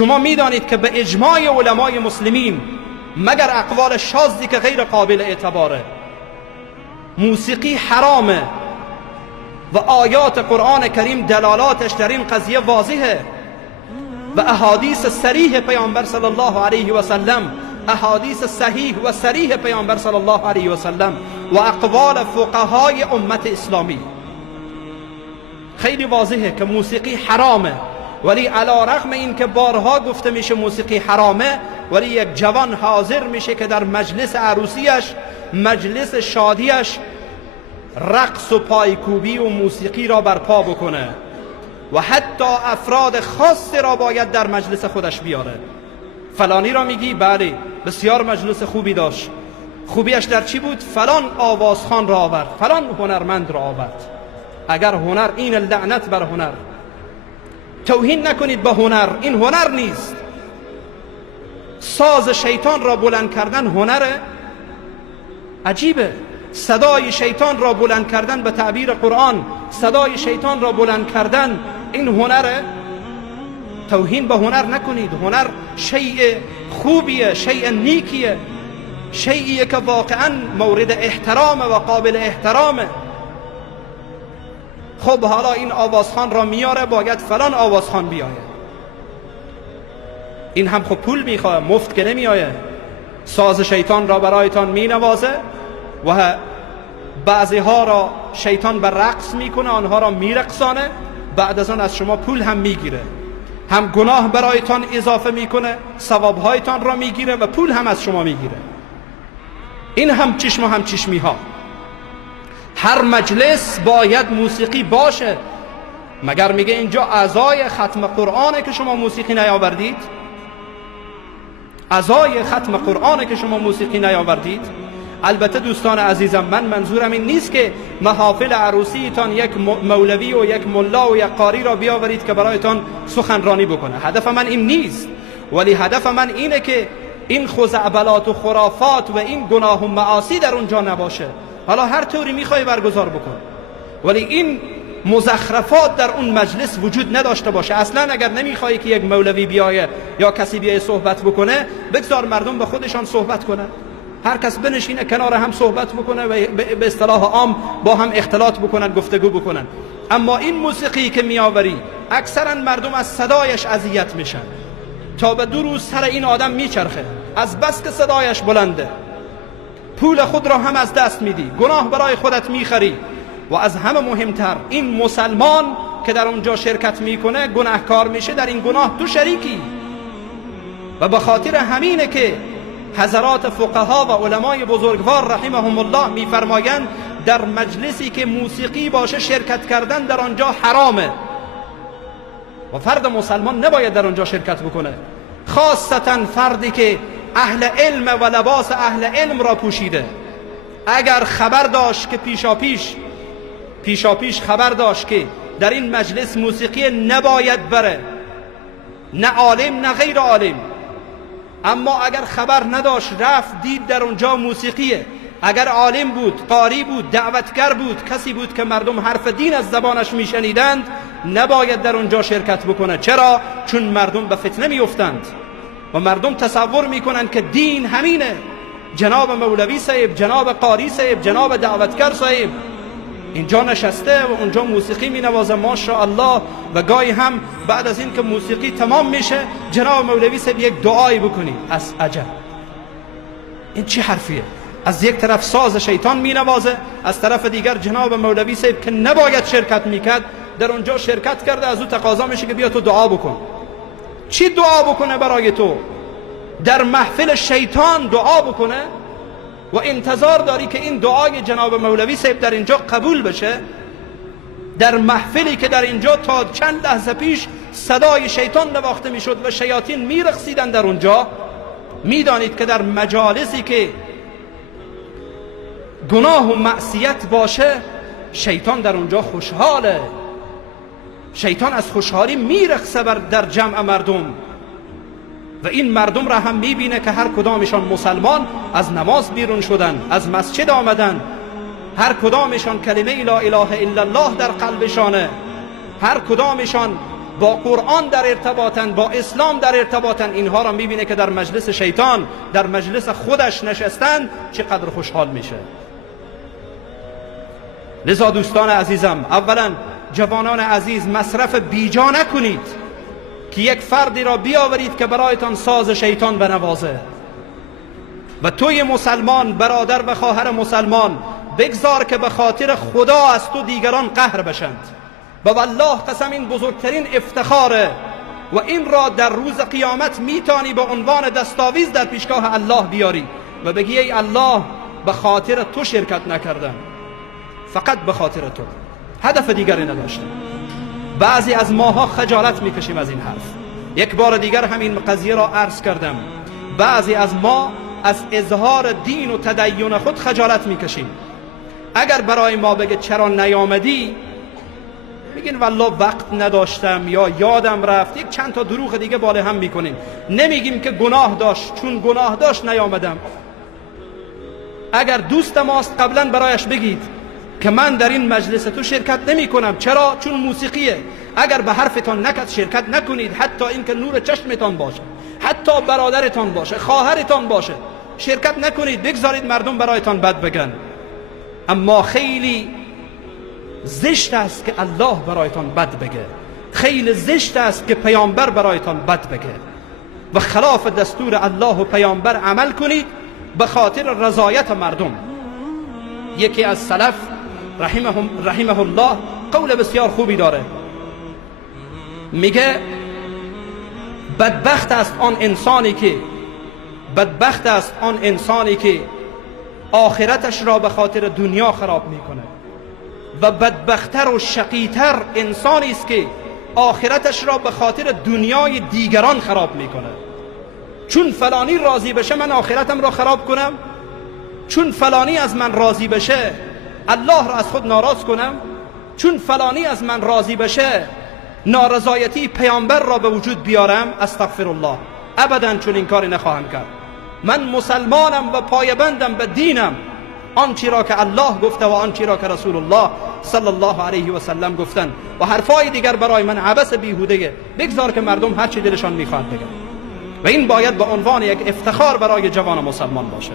شما میدانید که به اجماع علمای مسلمین مگر اقوال شاذی که غیر قابل اعتباره موسیقی حرامه و آیات قرآن کریم دلالاتش در این قضیه واضحه و احادیث صریح پیامبر صلی الله علیه و سلم، احادیث صحیح و صریح پیامبر صلی الله علیه و سلم و اقوال فقهای امت اسلامی خیلی واضحه که موسیقی حرامه. ولی علی رغم این که بارها گفته میشه موسیقی حرامه، ولی یک جوان حاضر میشه که در مجلس عروسیش، مجلس شادیش، رقص و پایکوبی و موسیقی را برپا بکنه و حتی افراد خاص را باید در مجلس خودش بیاره. فلانی را میگی بله بسیار مجلس خوبی داشت، خوبیش در چی بود؟ فلان آوازخوان را آورد، فلان هنرمند را آورد. اگر هنر، این لعنت بر هنر، توهین نکنید به هنر، این هنر نیست. ساز شیطان را بلند کردن هنره؟ عجیبه. صدای شیطان را بلند کردن، به تعبیر قرآن صدای شیطان را بلند کردن، این هنره؟ توهین به هنر نکنید. هنر شیء خوبیه، شیء نیکیه، شیئیه که واقعا مورد احترامه و قابل احترامه. خب حالا این آوازخوان را میاره، باید فلان آوازخوان بیایه. این هم خب پول میخواه، مفت که نمیایه. ساز شیطان را برایتان مینوازه و بعضی ها را شیطان بر رقص میکنه، آنها را میرقصانه، بعد از آن از شما پول هم میگیره. هم گناه برایتان اضافه میکنه، ثوابهایتان را میگیره و پول هم از شما میگیره. این هم چشم و هم چشمی ها. هر مجلس باید موسیقی باشه. مگر میگه اینجا اعضای ختم قرآنه که شما موسیقی نیاوردید؟ اعضای ختم قرآنه که شما موسیقی نیاوردید؟ البته دوستان عزیزم، من منظورم این نیست که محافل عروسیتان یک مولوی و یک ملا و یک قاری را بیاورید که برایتان سخنرانی بکنه. هدف من این نیست، ولی هدف من اینه که این خزعبلات و خرافات و این گناه و معاصی در اونجا نباشه. حالا هر طوری میخوای برگزار بکن، ولی این مزخرفات در اون مجلس وجود نداشته باشه. اصلا اگر نمیخوای که یک مولوی بیایه یا کسی بیایه صحبت بکنه، بگذار مردم به خودشان صحبت کنن. هر کس بنشینه کنار هم صحبت بکنه و به اصطلاح عام با هم اختلاط بکنن، گفتگو بکنن. اما این موسیقی که میآوری، اکثرا مردم از صدایش اذیت میشن، تا به 2 روز سر این آدم میچرخه از بس که صدایش بلنده. پول خود را هم از دست میدی، گناه برای خودت میخری. و از همه مهمتر، این مسلمان که در اونجا شرکت میکنه گناهکار میشه، در این گناه تو شریکی. و به خاطر همینه که حضرات فقها و علمای بزرگوار رحمهم الله میفرمایند در مجلسی که موسیقی باشه شرکت کردن در آنجا حرامه و فرد مسلمان نباید در آنجا شرکت بکنه، خاصتا فردی که اهل علم و لباس اهل علم را پوشیده. اگر خبر داشت که پیشاپیش خبر داشت که در این مجلس موسیقی نباید بره، نه عالم نه غیر عالم، اما اگر خبر نداشت رفت دید در اونجا موسیقیه، اگر عالم بود، قاری بود، دعوتگر بود، کسی بود که مردم حرف دین از زبانش میشنیدند، نباید در اونجا شرکت بکنه. چرا؟ چون مردم به فتنه میافتند و مردم تصور میکنند که دین همینه. جناب مولوی صاحب، جناب قاری صاحب، جناب دعوتگر صاحب اینجا نشسته و اونجا موسیقی می نوازه ماشاءالله، و گاهی هم بعد از این که موسیقی تمام میشه جناب مولوی صاحب یک دعایی بکنی. از عجب، این چه حرفیه؟ از یک طرف ساز شیطان می نوازه، از طرف دیگر جناب مولوی صاحب که نباید شرکت میکرد در اونجا شرکت کرده، از او تقاضا میشه که بیا تو دعا بکن. چی دعا بکنه برای تو؟ در محفل شیطان دعا بکنه و انتظار داری که این دعای جناب مولوی صاحب در اینجا قبول بشه؟ در محفلی که در اینجا تا چند لحظه پیش صدای شیطان نواخته میشد و شیاطین میرقصیدن در اونجا، میدانید که در مجالسی که گناه و معصیت باشه شیطان در اونجا خوشحاله، شیطان از خوشحالی میرقصه در جمع مردم و این مردم را هم میبینه که هر کدامشان مسلمان از نماز بیرون شدن، از مسجد آمدن، هر کدامشان کلمه لا اله الا الله در قلبشانه، هر کدامشان با قرآن در ارتباطن، با اسلام در ارتباطن، اینها را میبینه که در مجلس شیطان، در مجلس خودش نشستن، چقدر خوشحال میشه. لذا دوستان عزیزم، اولا جوانان عزیز، مصرف بیجا نکنید که یک فردی را بیاورید که برایتان ساز شیطان بنوازه. و توی مسلمان، برادر و خواهر مسلمان، بگذار که به خاطر خدا از تو دیگران قهر بشند. و والله قسم این بزرگترین افتخاره و این را در روز قیامت میتانی به عنوان دستاویز در پیشگاه الله بیاری و بگی ای الله، به خاطر تو شرکت نکردم، فقط به خاطر تو، هدف دیگری نداشتم. بعضی از ماها خجالت میکشیم از این حرف. یک بار دیگر همین قضیه را عرض کردم. بعضی از ما از اظهار دین و تدین خود خجالت میکشیم. اگر برای ما بگه چرا نیامدی، میگین والله وقت نداشتم یا یادم رفت، یک چند تا دروغ دیگه بالا هم میکنیم. نمیگیم که گناه داشت، چون گناه داشت نیامدم. اگر دوست ماست قبلا برایش بگید که من در این مجلس تو شرکت نمی کنم. چرا؟ چون موسیقیه. اگر به حرفتان نکرد شرکت نکنید، حتی اینکه نور چشمتان باشه، حتی برادرتان باشه، خواهرتان باشه، شرکت نکنید، بگذارید مردم برایتان بد بگن. اما خیلی زشت است که الله برایتان بد بگه، خیلی زشت است که پیامبر برایتان بد بگه و خلاف دستور الله و پیامبر عمل کنید به خاطر رضایت مردم. یکی از سلف رحمه الله قول بسیار خوبی داره، میگه بدبخت است آن انسانی که آخرتش را به خاطر دنیا خراب میکنه و بدبختر و شقیتر انسانی است که آخرتش را به خاطر دنیای دیگران خراب میکنه. چون فلانی راضی بشه من آخرتم را خراب کنم، چون فلانی از من راضی بشه الله را از خود ناراض کنم، چون فلانی از من راضی بشه نارضایتی پیامبر را به وجود بیارم. استغفر الله، ابدا چون این کاری نخواهم کرد. من مسلمانم و پایبندم به دینم، آنچه را که الله گفته و آنچه را که رسول الله صلی الله علیه و سلم گفتن و حرفای دیگر برای من عبث بیهوده. بگذار که مردم هر چی دلشان میخواد بگن و این باید به عنوان یک افتخار برای جوان مسلمان باشه.